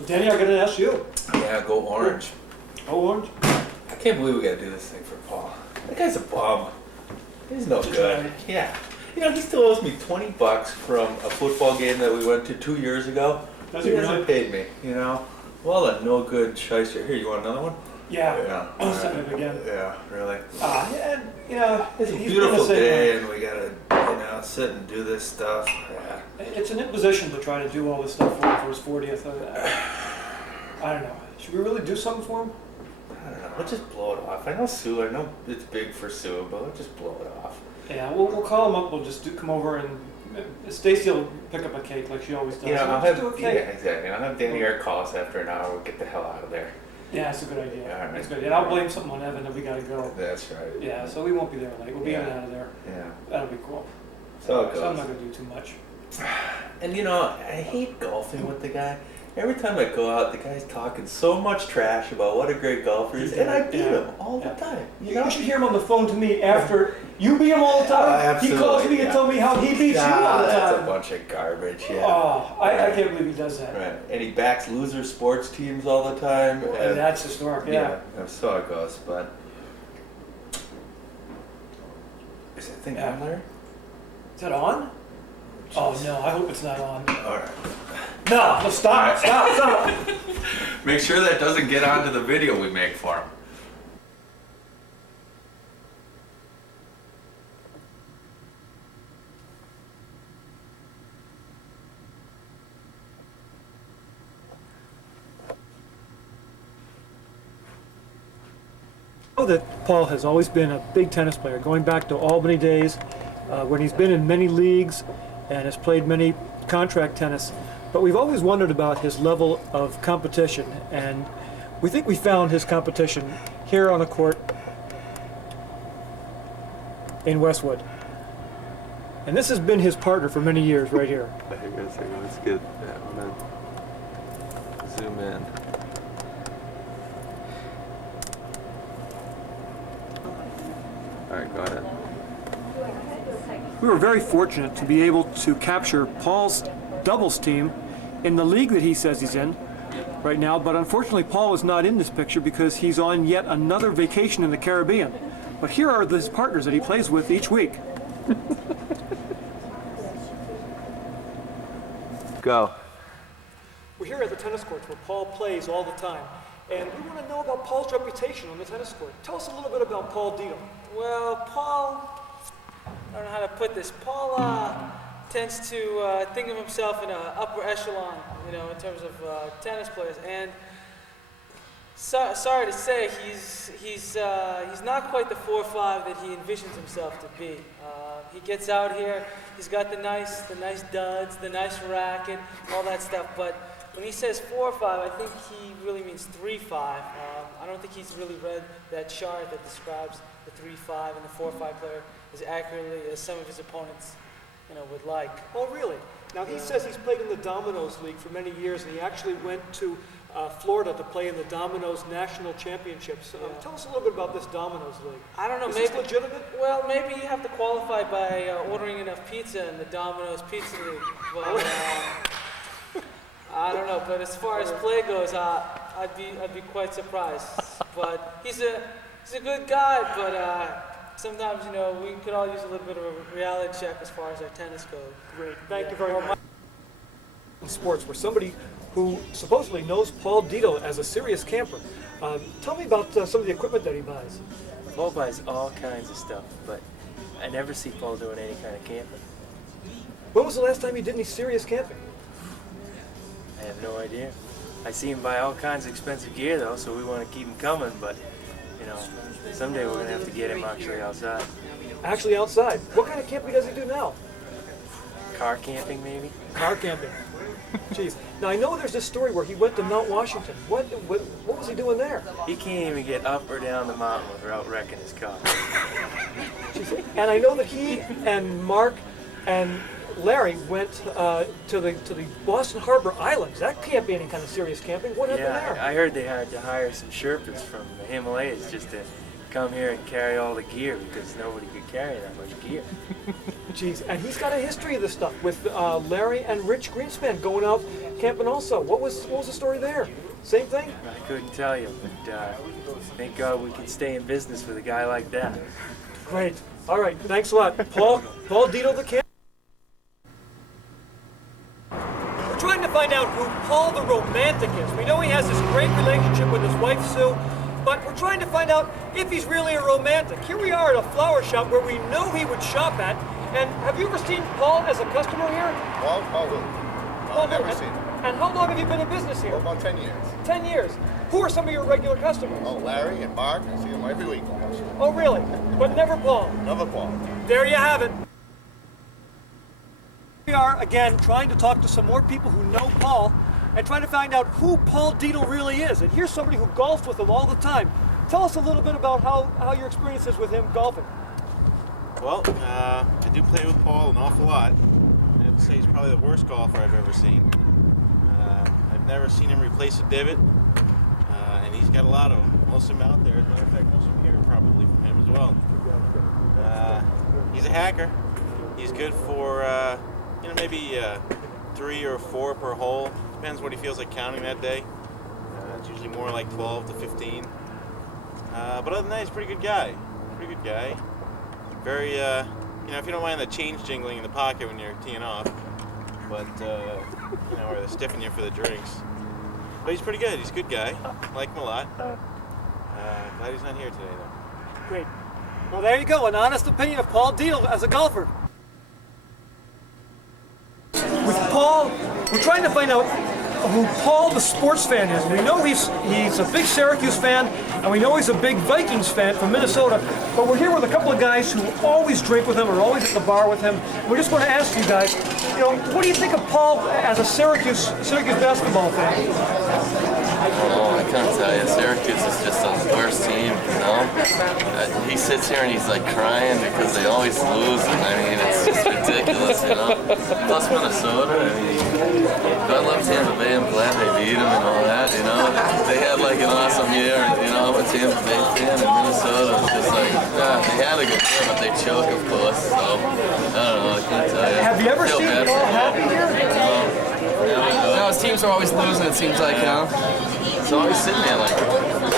So Danny, I'm going to ask you. Yeah, go orange. Go orange? I can't believe we gotta do this thing for Paul. That guy's a bum. He's no good. Yeah. You know, he still owes me $20 from a football game that we went to 2 years ago. Does he he hasn't really? paid me, you know? Well, a no good shyster. Here, you want another one? Yeah. Yeah. I'll send it again. Yeah, really. Yeah, you know, It's a he's beautiful been the same day way. and we gotta, sit and do this stuff. Yeah. It's an imposition to try to do all this stuff for him for his 40th. I don't know. Should we really do something for him? I don't know. Let's just blow it off. I know it's big for Sue, but let's just blow it off. Yeah, we'll call him up. We'll just come over and Stacy will pick up a cake like she always does. You know, So I'll just have, do a yeah, cake. exactly. I'll have Danny Air call us after an hour. We'll get the hell out of there. Yeah, that's a good idea. Yeah, all right. That's good. And I'll blame something on Evan that we gotta go. That's right. Yeah, so we won't be there late. We'll be in and Yeah. out of there. Yeah. That'll be cool. So it So I'm goes. not gonna do too much. And you know, I hate golfing with the guy. Every time I go out, the guy's talking so much trash about what a great golfer he is, and I beat him all the time. You should hear him on the phone to me after you beat him all the time. Absolutely, He calls me and tells me how he beats you all the That's a time. bunch of garbage. Yeah. Oh, I can't believe he does that. Right. And he backs loser sports teams all the time. And that's historic, yeah. So it goes. But is that thing Yeah. on there? Is that on? Oh no, I hope it's not on. All right. No, stop. Make sure that doesn't get onto the video we make for him. I know that Paul has always been a big tennis player, going back to Albany days, when he's been in many leagues and has played many contract tennis. But we've always wondered about his level of competition, and we think we found his competition here on a court in Westwood. And this has been his partner for many years, right here. Hang on a second, let's get that one. Zoom in. Alright, got it. We were very fortunate to be able to capture Paul's doubles team in the league that he says he's in right now, but unfortunately Paul is not in this picture because he's on yet another vacation in the Caribbean. But here are his partners that he plays with each week. Go. We're here at the tennis courts where Paul plays all the time, and we want to know about Paul's reputation on the tennis court. Tell us a little bit about Paul Dietl. Well, Paul, I don't know how to put this. Paul tends to think of himself in an upper echelon, in terms of tennis players. And sorry to say, he's not quite the 4-5 that he envisions himself to be. He gets out here, he's got the nice duds, the nice racket, all that stuff. But when he says 4-5, I think he really means 3-5. I don't think he's really read that chart that describes the 3-5 and the 4-5 player as accurately as some of his opponents, would like. Oh, really? Now, he says he's played in the Dominoes League for many years, and he actually went to Florida to play in the Dominoes National Championships. Tell us a little bit about this Dominoes League. I don't know, Is maybe this legitimate? Well, maybe you have to qualify by ordering enough pizza in the Domino's Pizza League. But I don't know. But as far as play goes, I'd be quite surprised. But he's a good guy. But sometimes we could all use a little bit of a reality check as far as our tennis goes. Great. Thank you very much. In sports, where somebody who supposedly knows Paul Dietl as a serious camper. Tell me about some of the equipment that he buys. Paul buys all kinds of stuff, but I never see Paul doing any kind of camping. When was the last time you did any serious camping? I have no idea. I see him buy all kinds of expensive gear though, so we want to keep him coming, but someday we're going to have to get him actually outside. Actually outside. What kind of camping does he do now? Car camping maybe? Car camping. Jeez. Now I know there's this story where he went to Mount Washington. What was he doing there? He can't even get up or down the mountain without wrecking his car. Jeez. And I know that he and Mark and Larry went to the Boston Harbor Islands. That can't be any kind of serious camping. What happened Yeah, there? I heard they had to hire some Sherpas from the Himalayas just to come here and carry all the gear because nobody could carry that much gear. Jeez, and he's got a history of this stuff with Larry and Rich Greenspan going out camping also. What was the story there? Same thing? I couldn't tell you, but thank God we can stay in business with a guy like that. Great. All right, thanks a lot. Paul Dietl, the camp. We're trying to find out who Paul the romantic is. We know he has this great relationship with his wife, Sue, but we're trying to find out if he's really a romantic. Here we are at a flower shop where we know he would shop at. And have you ever seen Paul as a customer here? Paul who? Paul, I've never seen him. And how long have you been in business here? Well, about 10 years. 10 years. Who are some of your regular customers? Oh, Larry and Mark, I see them every week. Oh, really? But never Paul. Another Paul. There you have it. We are, again, trying to talk to some more people who know Paul and trying to find out who Paul Dietl really is. And here's somebody who golfed with him all the time. Tell us a little bit about how your experience is with him golfing. Well, I do play with Paul an awful lot. I have to say he's probably the worst golfer I've ever seen. I've never seen him replace a divot, and he's got a lot of them. Most of them out there. As a matter of fact, most of them here probably from him as well. He's a hacker. He's good for, maybe 3 or 4 per hole. Depends what he feels like counting that day. It's usually more like 12 to 15. But other than that, he's a pretty good guy. Very, if you don't mind the change jingling in the pocket when you're teeing off, but, or they're stiffing you for the drinks. But he's pretty good. He's a good guy. Like him a lot. Glad he's not here today, though. Great. Well, there you go. An honest opinion of Paul Dietl as a golfer. With Paul, we're trying to find out who Paul the sports fan is. We know he's a big Syracuse fan, and we know he's a big Vikings fan from Minnesota, but we're here with a couple of guys who always drink with him or always at the bar with him. We're just going to ask you guys, what do you think of Paul as a Syracuse basketball fan? Oh, I can't tell you. Syracuse is just the worst team, he sits here and he's like crying because they always lose. And I mean, it's just ridiculous, Plus Minnesota, God love Tampa Bay. I'm glad they beat them and all that, They had like an awesome year, and I'm a Tampa Bay fan, and Minnesota was just like, they had a good year, but they choke, of course. So, I don't know, I can't tell you. Have you ever seen Paul happy here? No, his teams are always losing, it seems like, He's always sitting there like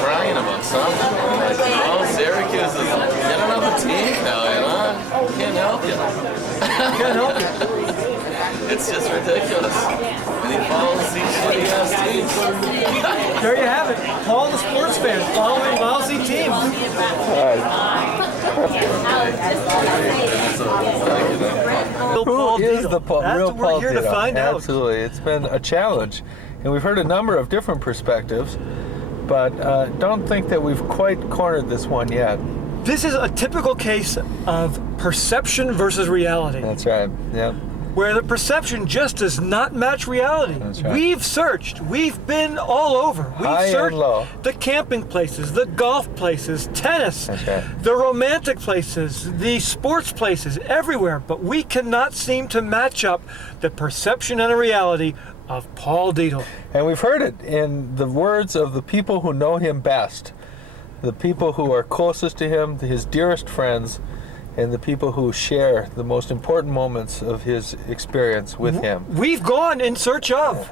crying about something. Like, Syracuse is get another team now, Can't help you. Can't help you. It's just ridiculous. And he follows these shitty ass teams. There you have it. Paul the sports fan following lousy teams. Who is the real Paul We're here to Dietl? find out. Absolutely. It's been a challenge. And we've heard a number of different perspectives, but don't think that we've quite cornered this one yet. This is a typical case of perception versus reality. That's right. Yep. Where the perception just does not match reality. That's right. We've searched. We've been all over. We've High and searched low. the camping places, the golf places, tennis, That's right. the romantic places, the sports places, everywhere. But we cannot seem to match up the perception and the reality of Paul Dietl. And we've heard it in the words of the people who know him best, the people who are closest to him, his dearest friends, and the people who share the most important moments of his experience with him. We've gone in search of.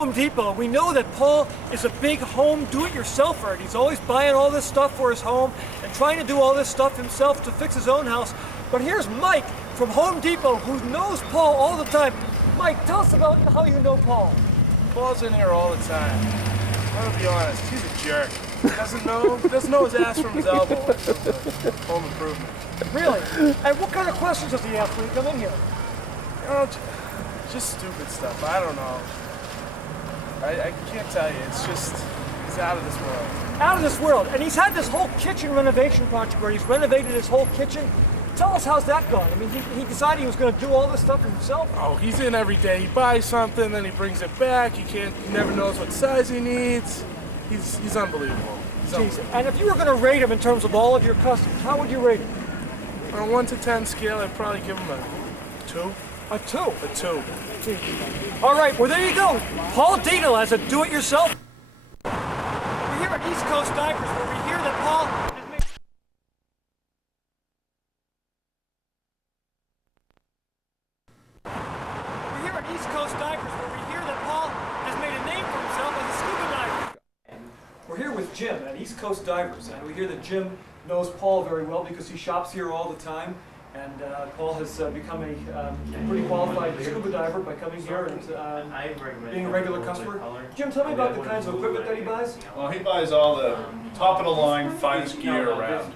Home Depot, we know that Paul is a big home do-it-yourselfer, and he's always buying all this stuff for his home and trying to do all this stuff himself to fix his own house. But here's Mike from Home Depot, who knows Paul all the time. Mike, tell us about how you know Paul. Paul's in here all the time. I'm gonna be honest, he's a jerk. He doesn't know his ass from his elbow when it comes to home improvement. Really? And what kind of questions does he ask when you come in here? Just stupid stuff. I don't know. I can't tell you. It's just, he's out of this world. Out of this world. And he's had this whole kitchen renovation project where he's renovated his whole kitchen. Tell us how's that going? I mean, he decided he was going to do all this stuff himself? Oh, he's in every day. He buys something, then he brings it back. He never knows what size he needs. He's unbelievable. Jeez. And if you were going to rate him in terms of all of your customers, how would you rate him? On a 1 to 10 scale, I'd probably give him a 2. A 2? A 2. Jeez. All right, well, there you go. Paul Dietl as a do-it-yourself. We're here at East Coast Diapers, where we hear that Paul has made at East Coast Divers, where we hear that Paul has made a name for himself as a scuba diver. We're here with Jim at East Coast Divers, and we hear that Jim knows Paul very well because he shops here all the time. And Paul has become a pretty qualified scuba diver by coming here and being a regular customer. Jim, tell me about the kinds of equipment that he buys. Well, he buys all the top-of-the-line, finest gear around.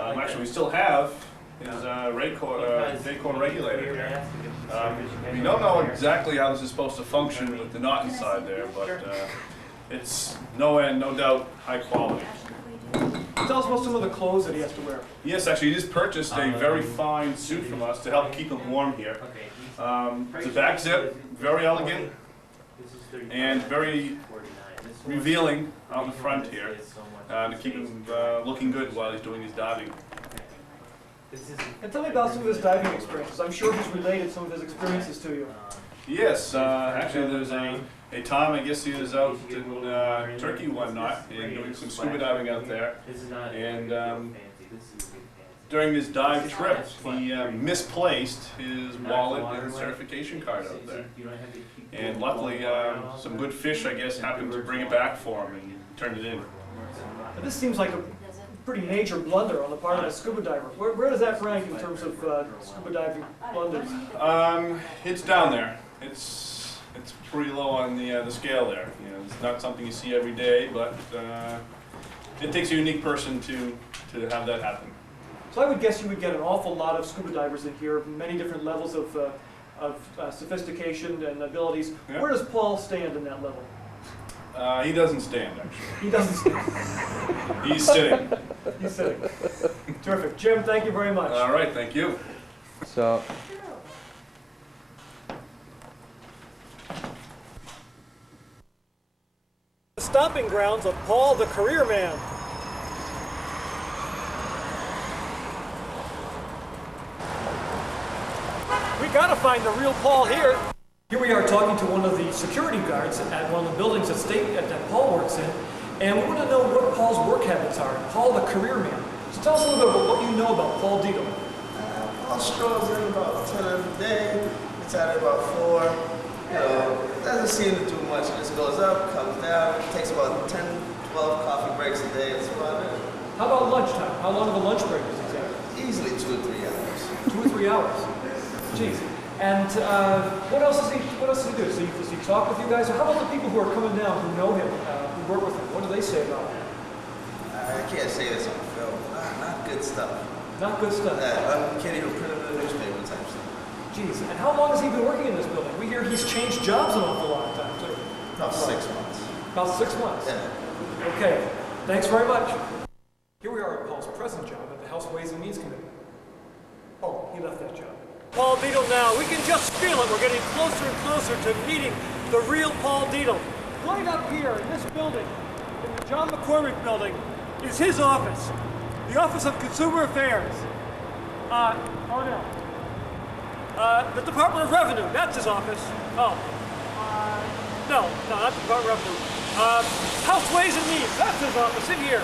Actually, we still have his Daycorn regulator here. We don't know exactly how this is supposed to function with the knot inside there, but it's no doubt high quality. Tell us about some of the clothes that he has to wear. Yes, actually, he just purchased a very fine suit from us to help keep him warm here. It's a back zip, very elegant, and very revealing out in front here to keep him looking good while he's doing his diving. And tell me about some of his diving experiences. I'm sure he's related some of his experiences to you. Yes, actually there's a time, I guess he was out in Turkey one night and doing some scuba diving out there. And during his dive trip, he misplaced his wallet and certification card out there. And luckily, some good fish, I guess, happened to bring it back for him and turned it in. Now, this seems like a pretty major blunder on the part of a scuba diver. Where does that rank in terms of scuba diving blunders? It's down there. It's pretty low on the scale there. You know, it's not something you see every day, but it takes a unique person to have that happen. So I would guess you would get an awful lot of scuba divers in here, many different levels of sophistication and abilities. Yeah. Where does Paul stand in that level? He doesn't stand, actually. He doesn't stand. He's sitting. He's sitting. Terrific. Jim, thank you very much. All right, thank you. So. The stomping grounds of Paul the Career Man. We gotta find the real Paul here. Here we are talking to one of the security guards at one of the buildings that Paul works in, and we want to know what Paul's work habits are. Paul the Career Man. So tell us a little bit about what you know about Paul Dietl. Paul strolls in about 10 every day. It's out at about 4. You know, doesn't seem to do much. It just goes up, comes down. It takes about 10, 12 coffee breaks a day. That's about it. How about lunchtime? How long of a lunch break does he take? Easily 2 or 3 hours. 2 or 3 hours. Jeez. And what else does he do? Does he talk with you guys? Or how about the people who are coming down, who know him, who work with him? What do they say about him? I can't say this on film. Not good stuff. Not good stuff? I can't even print it in the newspaper type stuff. Jeez. And how long has he been working in this building? We hear he's changed jobs an awful lot of time, too. About 6 months. About 6 months? Yeah. Okay. Thanks very much. Here we are at Paul's present job at the House Ways and Means Committee. Oh, he left that job. Paul Dietl now. We can just feel it. We're getting closer and closer to meeting the real Paul Dietl. Right up here in this building, in the John McCormick building, is his office. The Office of Consumer Affairs. The Department of Revenue. That's his office. Oh. No, not the Department of Revenue. House Ways and Means. That's his office in here.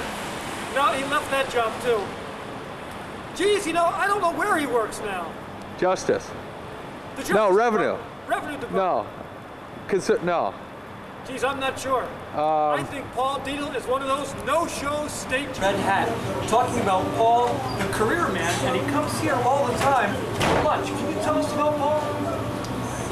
No, he left that job too. Geez, I don't know where he works now. Justice. No, revenue. Revenue Department. No. No. Geez, I'm not sure. I think Paul Dietl is one of those no-show state red hat. We're talking about Paul, the Career Man, and he comes here all the time for lunch. Can you tell us about Paul?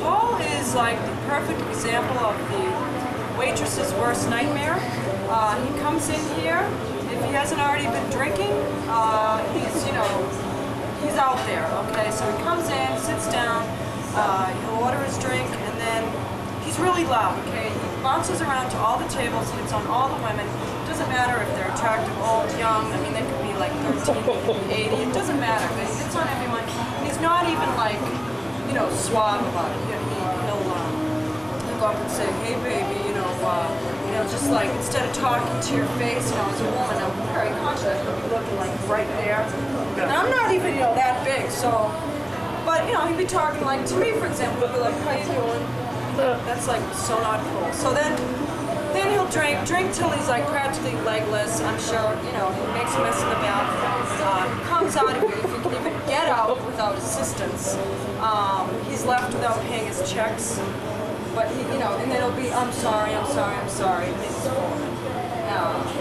Paul is like the perfect example of the waitress's worst nightmare. He comes in here. If he hasn't already been drinking, he's out there, okay? So he comes in, sits down, he'll order his drink, and then he's really loud, okay? He bounces around to all the tables, hits on all the women. It doesn't matter if they're attractive, old, young. I mean, they could be like 13, 80. It doesn't matter. But he hits on everyone. And he's not even like, suave about it. He'll go up and say, hey, baby, just like, instead of talking to your face, as a woman, I'm very conscious that he'll be looking like right there. And I'm not even, that big, so, but, he'd be talking like to me, for example, he'd be like, how you doing? That's like so not cool. So then Then he'll drink till he's like practically legless. I'm sure, you know, he makes a mess in the bathroom. Comes out if he can even get out without assistance. He's left without paying his checks. But he, you know, and then he'll be, I'm sorry. And he's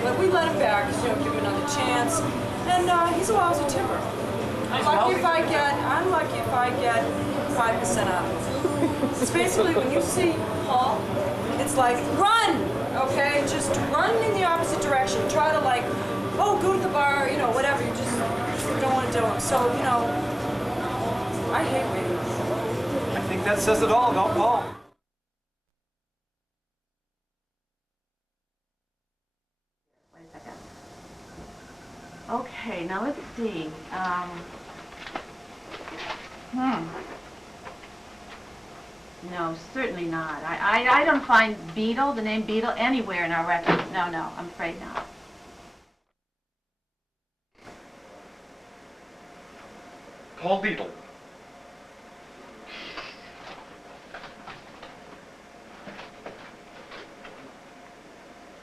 but we let him back, you know, give him another chance. And he's a lousy tipper. I'm lucky if I get 5% out of him. It's basically when you see Paul, it's like run, okay? Just run in the opposite direction. Try to like, oh, go to the bar, you know, whatever. You just don't want to do it. So, you know, I hate waiting. I think that says it all about Paul. Okay, now let's see. No, certainly not. I don't find Dietl, the name Dietl, anywhere in our records. No, I'm afraid not. Paul Dietl.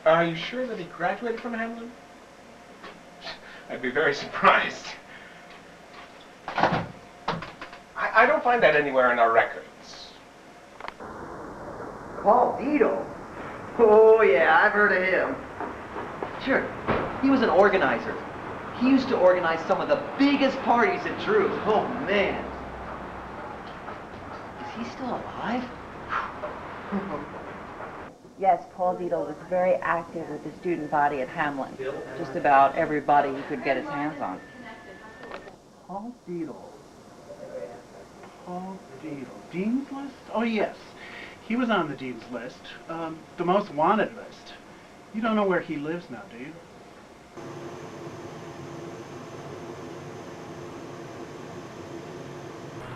Are you sure that he graduated from Hamlin? I'd be very surprised. I don't find that anywhere in our records. Paul Dietl? Oh yeah, I've heard of him. Sure, he was an organizer. He used to organize some of the biggest parties at Drew's. Oh man. Is he still alive? Yes, Paul Dietl was very active with the student body at Hamlin. Just about everybody he could get his hands on. Paul Dietl. Paul Dietl. Dean's list? Oh, yes. He was on the Dean's list. The most wanted list. You don't know where he lives now, do you?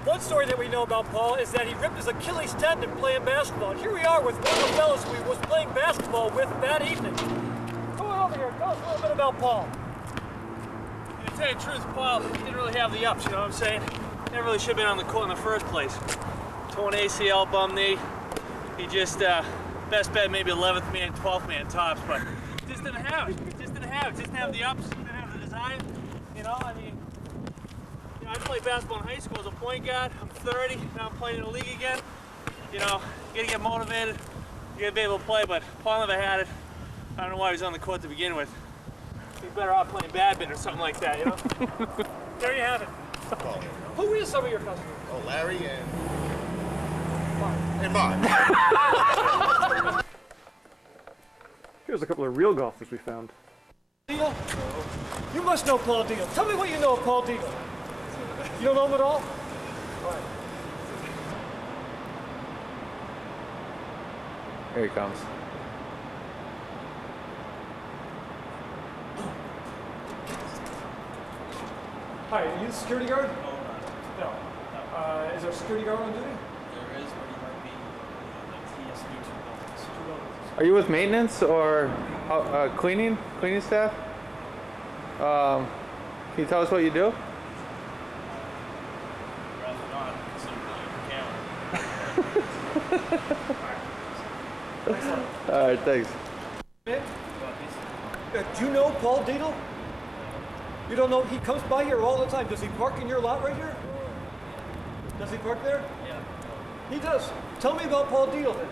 One story that we know about Paul is that he ripped his Achilles tendon playing basketball. And here we are with one of the fellas we was playing basketball with that evening. Come on over here, tell us a little bit about Paul. To tell you the truth, Paul didn't really have the ups, you know what I'm saying? Never really should have been on the court in the first place. Torn ACL, bum knee. He just, best bet maybe 11th man, 12th man tops, but just didn't have it. Just didn't have the ups, didn't have the desire. You know, I mean, I played basketball in high school as a point guard. I'm 30, now I'm playing in the league again. You know, you gotta get motivated, you gotta be able to play, but Paul never had it. I don't know why he was on the court to begin with. He's better off playing badminton or something like that, you know? There you have it. Oh. Who is some of your customers? Oh, Larry and Mark. Here's a couple of real golfers we found. Dietl? You must know Paul Dietl. Tell me what you know of Paul Dietl. You don't know him at all? Right. Here he comes. Hi, are you the security guard? No. Is there a security guard on duty? There is, but he might be the TSB 2 buildings. Are you with maintenance or cleaning staff? Can you tell us what you do? Rather not, considering the camera. All right, thanks. Do you know Paul Dietl? You don't know? He comes by here all the time. Does he park in your lot right here? Does he park there? Yeah. He does. Tell me about Paul Dietl then.